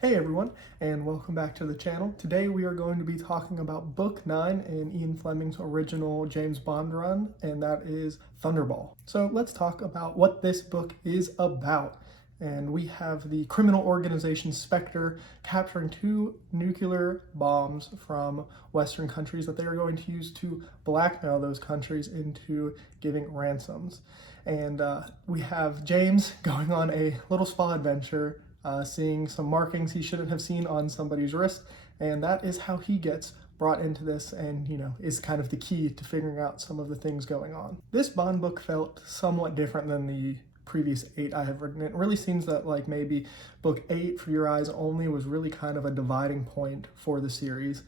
Hey everyone, and welcome back to the channel. Today we are going to be talking about Book 9 in Ian Fleming's original James Bond run, and that is Thunderball. So let's talk about what this book is about. And we have the criminal organization Spectre capturing two nuclear bombs from Western countries that they are going to use to blackmail those countries into giving ransoms. And we have James going on a little spa adventure, seeing some markings he shouldn't have seen on somebody's wrist, and that is how he gets brought into this and, is kind of the key to figuring out some of the things going on. This Bond book felt somewhat different than the previous 8 I have written. It really seems that maybe book 8, For Your Eyes Only, was really kind of a dividing point for the series.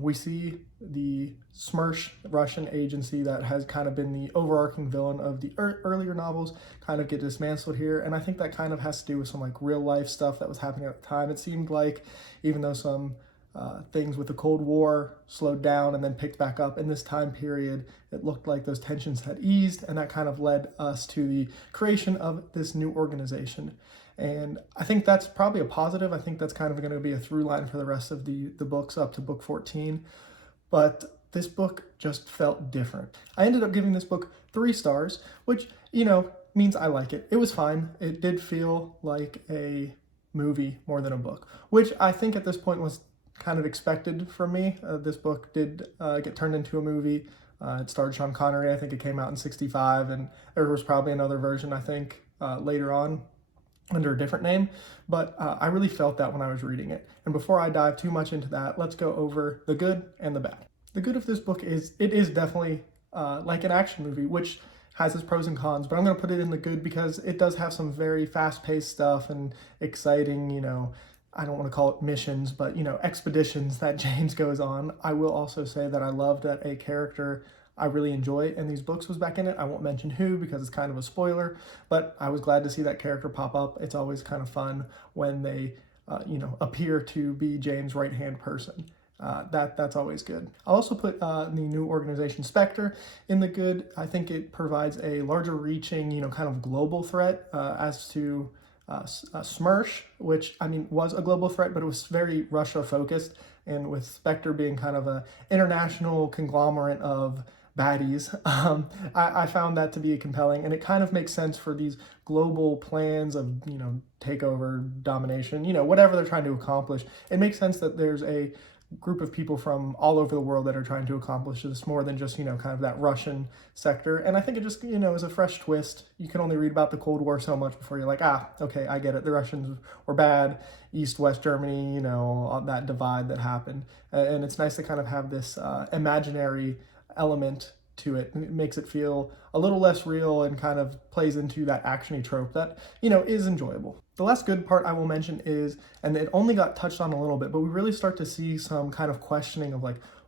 We see the SMERSH Russian agency that has kind of been the overarching villain of the earlier novels kind of get dismantled here, and I think that kind of has to do with some real life stuff that was happening at the time. It seemed like even though some things with the Cold War slowed down and then picked back up in this time period, it looked like those tensions had eased, and that kind of led us to the creation of this new organization. And I think that's probably a positive. I think that's kind of going to be a through line for the rest of the books up to book 14. But this book just felt different. I ended up giving this book 3 stars, which, means I like it. It was fine. It did feel like a movie more than a book, which I think at this point was kind of expected from me. This book did get turned into a movie. It starred Sean Connery. I think it came out in '65, and there was probably another version, I think, later on under a different name, but I really felt that when I was reading it. And before I dive too much into that, let's go over the good and the bad. The good of this book is it is definitely like an action movie, which has its pros and cons, but I'm going to put it in the good because it does have some very fast-paced stuff and exciting, I don't want to call it missions, but, expeditions that James goes on. I will also say that I loved that a character I really enjoy in these books was back in it. I won't mention who because it's kind of a spoiler, but I was glad to see that character pop up. It's always kind of fun when they, appear to be James' right-hand person. That's always good. I'll also put the new organization Spectre in the good. I think it provides a larger reaching, kind of global threat as to SMERSH, which was a global threat, but it was very Russia focused. And with Spectre being kind of an international conglomerate of baddies, I found that to be compelling, and it kind of makes sense for these global plans of, takeover, domination, whatever they're trying to accomplish. It makes sense that there's a group of people from all over the world that are trying to accomplish this more than just, kind of that Russian sector. And I think it just, is a fresh twist. You can only read about the Cold War so much before you're like, okay, I get it. The Russians were bad, East-West Germany, that divide that happened. And it's nice to kind of have this imaginary element to it. It makes it feel a little less real and kind of plays into that actiony trope that, is enjoyable. The last good part I will mention is, and it only got touched on a little bit, but we really start to see some kind of questioning of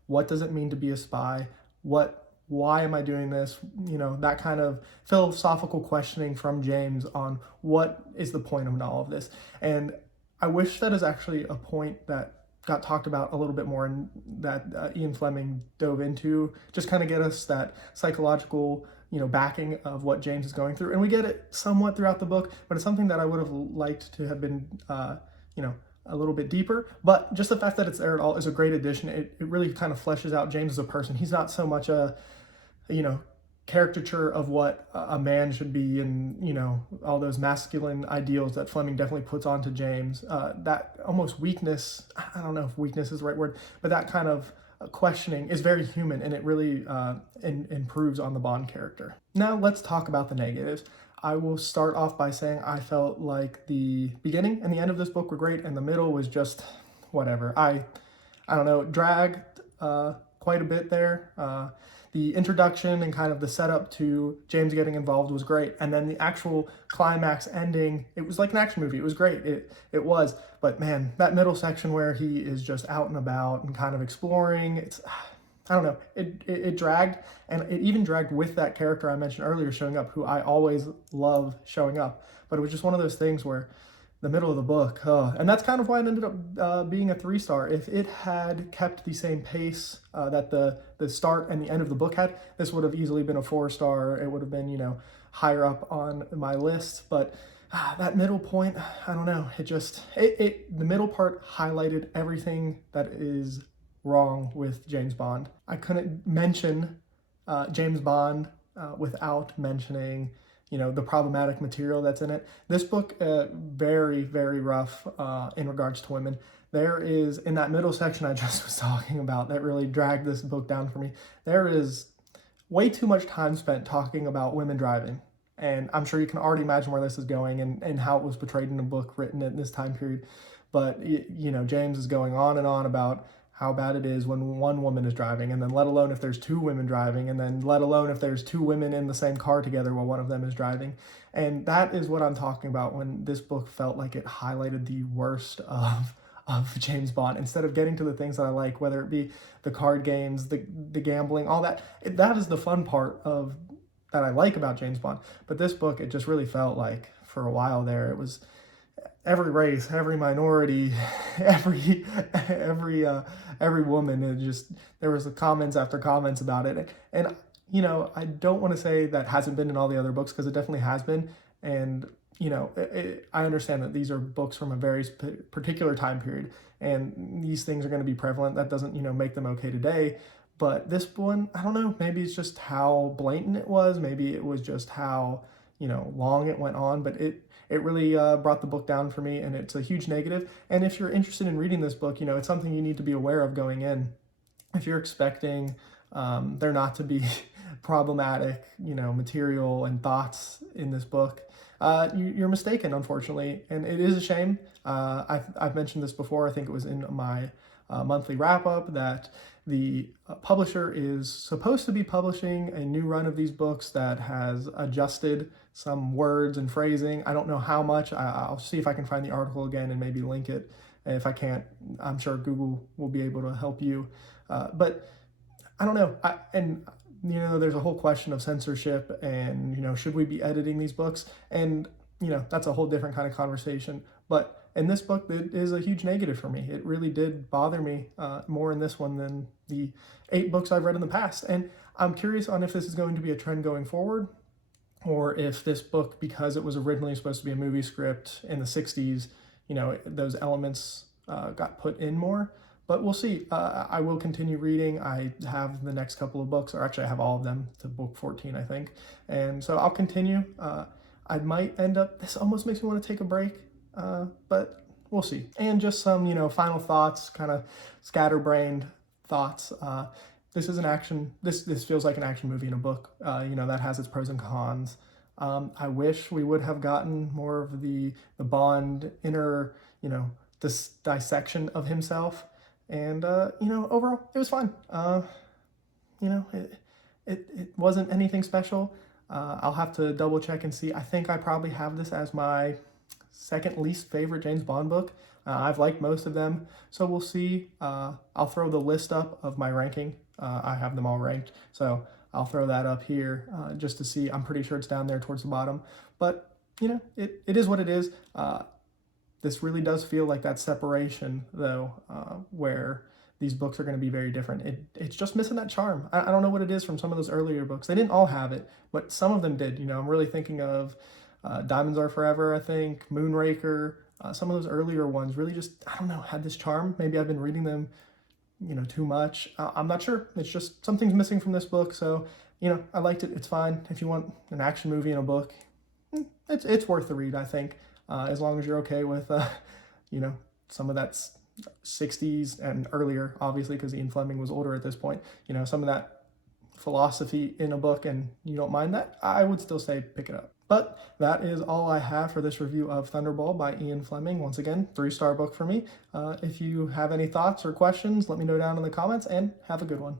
what does it mean to be a spy? Why am I doing this? That kind of philosophical questioning from James on what is the point of all of this. And I wish that is actually a point that got talked about a little bit more and that Ian Fleming dove into, just kind of get us that psychological backing of what James is going through. And we get it somewhat throughout the book, but it's something that I would have liked to have been, a little bit deeper. But just the fact that it's there at all is a great addition. It really kind of fleshes out James as a person. He's not so much a, caricature of what a man should be and, all those masculine ideals that Fleming definitely puts onto James. That almost weakness, I don't know if weakness is the right word, but that kind of questioning is very human, and it really improves on the Bond character. Now let's talk about the negatives. I will start off by saying I felt like the beginning and the end of this book were great, and the middle was just whatever. I don't know, dragged quite a bit there. The introduction and kind of the setup to James getting involved was great, and then the actual climax ending, it was like an action movie. It was great. It was, but man, that middle section where he is just out and about and kind of exploring, I don't know, it dragged, and it even dragged with that character I mentioned earlier showing up, who I always love showing up, but it was just one of those things where the middle of the book, and that's kind of why it ended up being a 3-star. If it had kept the same pace that the start and the end of the book had, this would have easily been a 4-star. It would have been, higher up on my list, but that middle point, I don't know. The middle part highlighted everything that is wrong with James Bond. I couldn't mention James Bond without mentioning, the problematic material that's in it. This book, very, very rough in regards to women. There is, in that middle section I just was talking about, that really dragged this book down for me, there is way too much time spent talking about women driving. And I'm sure you can already imagine where this is going and how it was portrayed in a book written in this time period. But, James is going on and on about how bad it is when one woman is driving, and then let alone if there's two women driving, and then let alone if there's two women in the same car together while one of them is driving. And that is what I'm talking about when this book felt like it highlighted the worst of James Bond, instead of getting to the things that I like, whether it be the card games, the gambling, all that. That is the fun part of that I like about James Bond. But this book, it just really felt like for a while there, it was every race, every minority, every woman. There was comments after comments about it, and I don't want to say that hasn't been in all the other books, because it definitely has been. And I understand that these are books from a very particular time period, and these things are going to be prevalent. That doesn't make them okay today. But this one, I don't know, maybe it's just how blatant it was. Maybe it was just how long it went on. But it really brought the book down for me, and it's a huge negative. And if you're interested in reading this book, it's something you need to be aware of going in. If you're expecting there not to be problematic, material and thoughts in this book, you're mistaken, unfortunately, and it is a shame. I've mentioned this before. I think it was in my monthly wrap-up that the publisher is supposed to be publishing a new run of these books that has adjusted some words and phrasing. I don't know how much. I'll see if I can find the article again and maybe link it. And if I can't, I'm sure Google will be able to help you. But I don't know. There's a whole question of censorship and, should we be editing these books? And, that's a whole different kind of conversation. But in this book, it is a huge negative for me. It really did bother me more in this one than the 8 books I've read in the past. And I'm curious on if this is going to be a trend going forward, or if this book, because it was originally supposed to be a movie script in the 60s, those elements got put in more. But we'll see. I will continue reading. I have the next couple of books, or actually I have all of them to book 14, I think. And so I'll continue. I might end up, this almost makes me want to take a break, but we'll see. And just some, final thoughts, kind of scatterbrained thoughts. This is an action, this feels like an action movie in a book, that has its pros and cons. I wish we would have gotten more of the Bond inner, this dissection of himself. And, overall, it was fine. It wasn't anything special. I'll have to double check and see. I think I probably have this as my second least favorite James Bond book. I've liked most of them, so we'll see. I'll throw the list up of my ranking. I have them all ranked, so I'll throw that up here just to see. I'm pretty sure it's down there towards the bottom, but it is what it is. This really does feel like that separation, though, where these books are going to be very different. It's just missing that charm. I don't know what it is from some of those earlier books. They didn't all have it, but some of them did. I'm really thinking of Diamonds Are Forever, I think, Moonraker. Some of those earlier ones really just, I don't know, had this charm. Maybe I've been reading them, too much. I'm not sure. It's just something's missing from this book. So, I liked it. It's fine. If you want an action movie in a book, it's worth the read, I think. As long as you're okay with, some of that 60s and earlier, obviously, because Ian Fleming was older at this point, some of that philosophy in a book, and you don't mind that, I would still say pick it up. But that is all I have for this review of Thunderball by Ian Fleming. Once again, 3-star book for me. If you have any thoughts or questions, let me know down in the comments, and have a good one.